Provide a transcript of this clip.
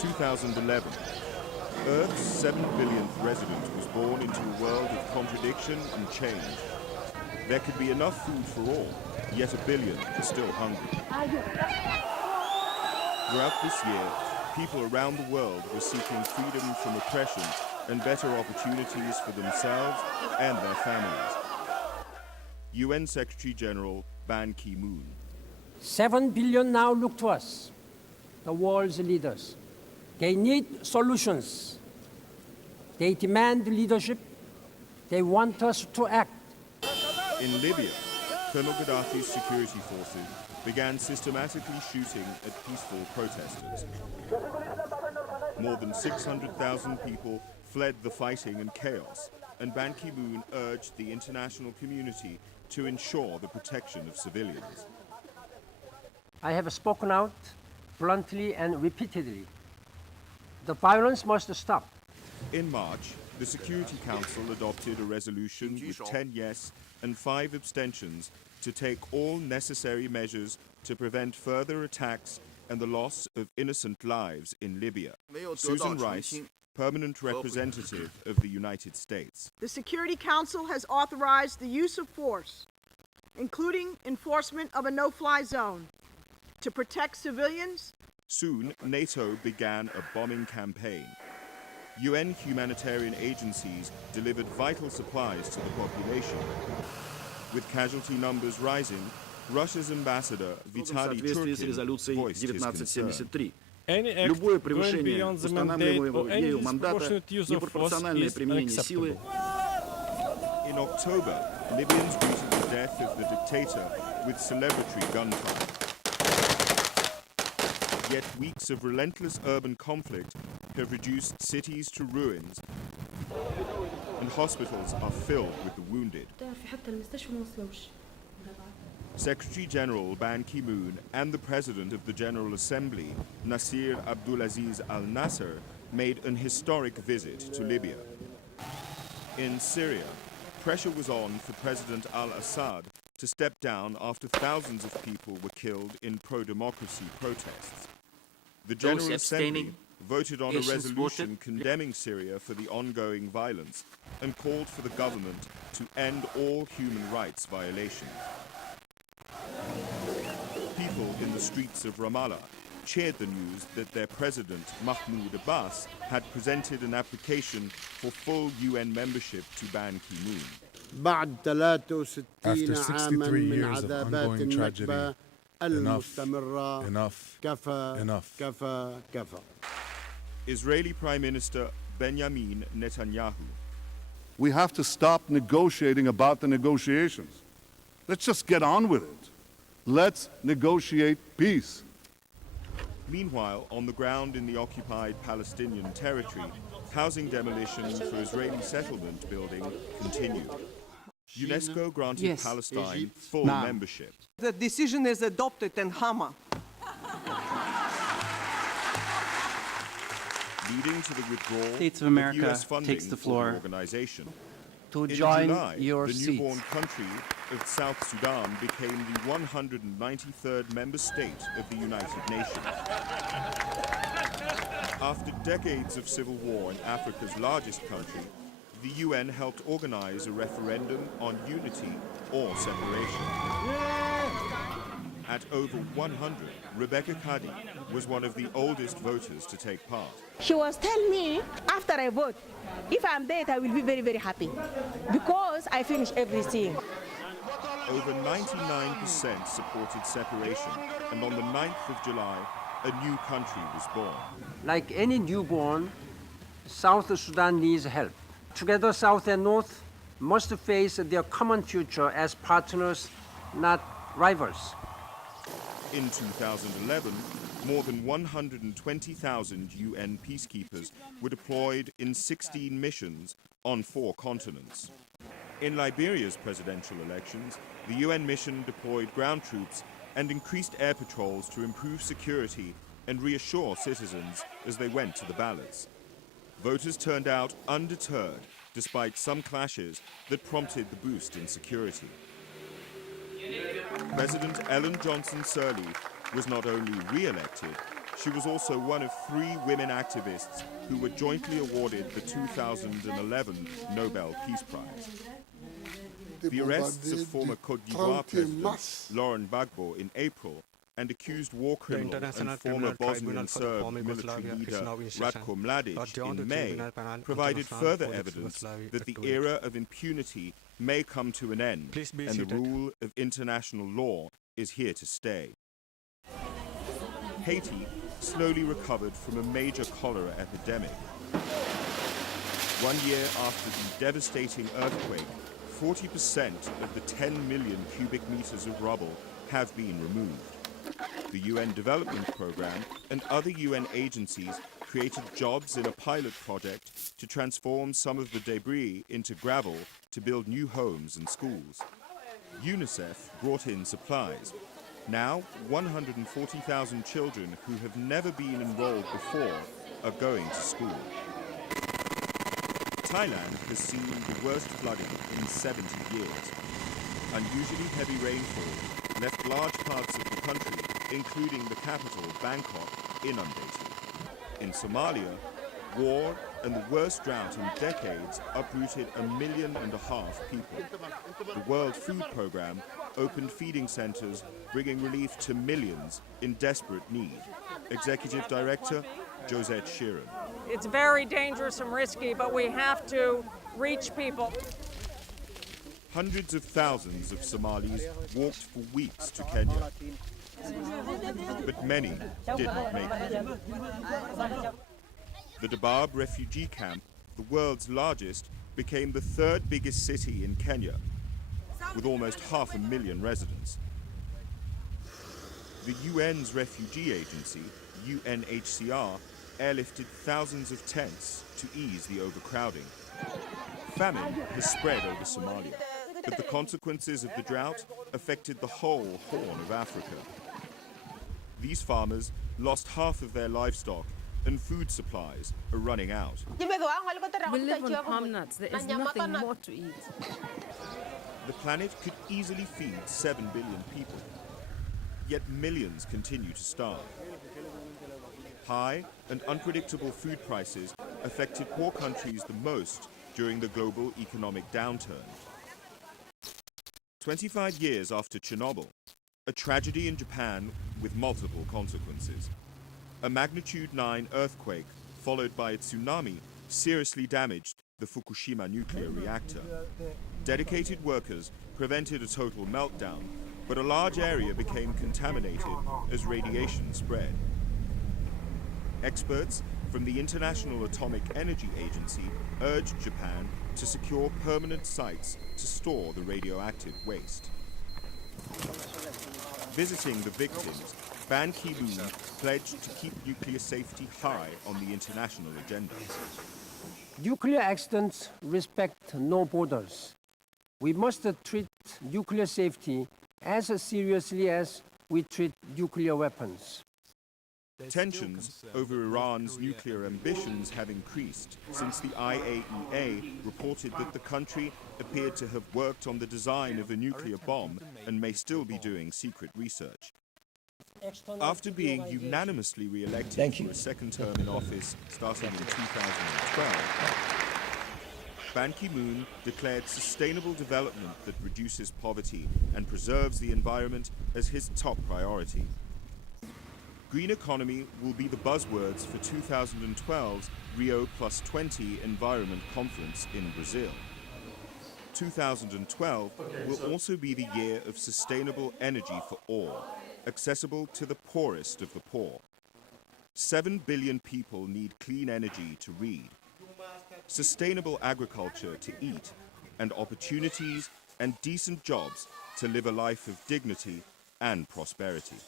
2011, Earth's 7 billionth resident was born into a world of contradiction and change. There could be enough food for all, yet a billion are still hungry. Throughout this year, people around the world were seeking freedom from oppression and better opportunities for themselves and their families. UN Secretary General Ban Ki-moon. 7 billion now look to us, the world's leaders. They need solutions. They demand leadership. They want us to act. In Libya, Colonel Gaddafi's security forces began systematically shooting at peaceful protesters. More than 600,000 people fled the fighting and chaos, and Ban Ki-moon urged the international community to ensure the protection of civilians. I have spoken out bluntly and repeatedly. The violence must stop. In March, the Security Council adopted a resolution with 10 yes and 5 abstentions to take all necessary measures to prevent further attacks and the loss of innocent lives in Libya. Susan Rice, permanent representative of the United States. The Security Council has authorized the use of force, including enforcement of a no-fly zone, to protect civilians. Soon, NATO began a bombing campaign. UN humanitarian agencies delivered vital supplies to the population. With casualty numbers rising, Russia's ambassador Vitaly Turkin voiced his concern. Any act going beyond the mandate or any disproportionate use of force is unacceptable. In October, Libyans greeted the death of the dictator with celebratory gunfire. Yet weeks of relentless urban conflict have reduced cities to ruins, and hospitals are filled with the wounded. Secretary General Ban Ki-moon and the President of the General Assembly, Nasir Abdulaziz al-Nasser, made an historic visit to Libya. In Syria, pressure was on for President al-Assad to step down after thousands of people were killed in pro-democracy protests. The General Assembly voted on a resolution condemning Syria for the ongoing violence and called for the government to end all human rights violations. People in the streets of Ramallah cheered the news that their president, Mahmoud Abbas, had presented an application for full UN membership to Ban Ki-moon. After 63 years of ongoing tragedy, enough. Israeli Prime Minister Benjamin Netanyahu. We have to stop negotiating about the negotiations. Let's just get on with it. Let's negotiate peace. Meanwhile, on the ground in the occupied Palestinian territory, housing demolitions for Israeli settlement building continued. UNESCO granted Palestine full membership. The decision is adopted in Hama. Leading to the withdrawal States of America US funding takes the floor for the organization. to In join July, your the seats. newborn country of South Sudan became the 193rd member state of the United Nations. After decades of civil war in Africa's largest country, the UN helped organize a referendum on unity or separation. At over 100, Rebecca Kadi was one of the oldest voters to take part. She was telling me, after I vote, if I'm dead, I will be very, very happy because I finished everything. Over 99% supported separation, and on the 9th of July, a new country was born. Like any newborn, South Sudan needs help. Together, South and North must face their common future as partners, not rivals. In 2011, more than 120,000 UN peacekeepers were deployed in 16 missions on 4 continents. In Liberia's presidential elections, the UN mission deployed ground troops and increased air patrols to improve security and reassure citizens as they went to the ballots. Voters turned out undeterred, despite some clashes that prompted the boost in security. President Ellen Johnson Sirleaf was not only re-elected, She was also one of 3 women activists who were jointly awarded the 2011 Nobel Peace Prize. The arrests of former Côte d'Ivoire President Laurent Gbagbo in April and accused war criminal and former Bosnian Serb military leader Ratko Mladic in May provided further evidence that the era of impunity may come to an end and the rule of international law is here to stay. Haiti slowly recovered from a major cholera epidemic. 1 year after the devastating earthquake, 40% of the 10 million cubic meters of rubble have been removed. The UN Development Programme and other UN agencies created jobs in a pilot project to transform some of the debris into gravel to build new homes and schools. UNICEF brought in supplies. Now, 140,000 children who have never been enrolled before are going to school. Thailand has seen the worst flooding in 70 years. Unusually heavy rainfall left large parts of the country, including the capital, Bangkok, inundated. In Somalia, war and the worst drought in decades uprooted 1.5 million people. The World Food Programme opened feeding centers, bringing relief to millions in desperate need. Executive Director, Josette Sheeran. It's very dangerous and risky, but we have to reach people. Hundreds of thousands of Somalis walked for weeks to Kenya, but many did not make it. The Dadaab refugee camp, the world's largest, became the 3rd biggest city in Kenya, with almost 500,000 residents. The UN's refugee agency, UNHCR, airlifted thousands of tents to ease the overcrowding. Famine has spread over Somalia, but the consequences of the drought affected the whole Horn of Africa. These farmers lost half of their livestock and food supplies are running out. We live on palm nuts. There is nothing more to eat. The planet could easily feed 7 billion people, yet millions continue to starve. High and unpredictable food prices affected poor countries the most during the global economic downturn. 25 years after Chernobyl, a tragedy in Japan with multiple consequences. A magnitude 9 earthquake, followed by a tsunami, seriously damaged the Fukushima nuclear reactor. Dedicated workers prevented a total meltdown, but a large area became contaminated as radiation spread. Experts from the International Atomic Energy Agency urged Japan to secure permanent sites to store the radioactive waste. Visiting the victims, Ban Ki-moon pledged to keep nuclear safety high on the international agenda. Nuclear accidents respect no borders. We must treat nuclear safety as seriously as we treat nuclear weapons. Tensions over Iran's nuclear ambitions have increased since the IAEA reported that the country appeared to have worked on the design of a nuclear bomb and may still be doing secret research. After being unanimously re-elected for a second term in office starting in 2012, Ban Ki-moon declared sustainable development that reduces poverty and preserves the environment as his top priority. Green economy will be the buzzwords for 2012's Rio +20 Environment Conference in Brazil. 2012 will also be the year of sustainable energy for all, accessible to the poorest of the poor. 7 billion people need clean energy to read, sustainable agriculture to eat, and opportunities and decent jobs to live a life of dignity and prosperity.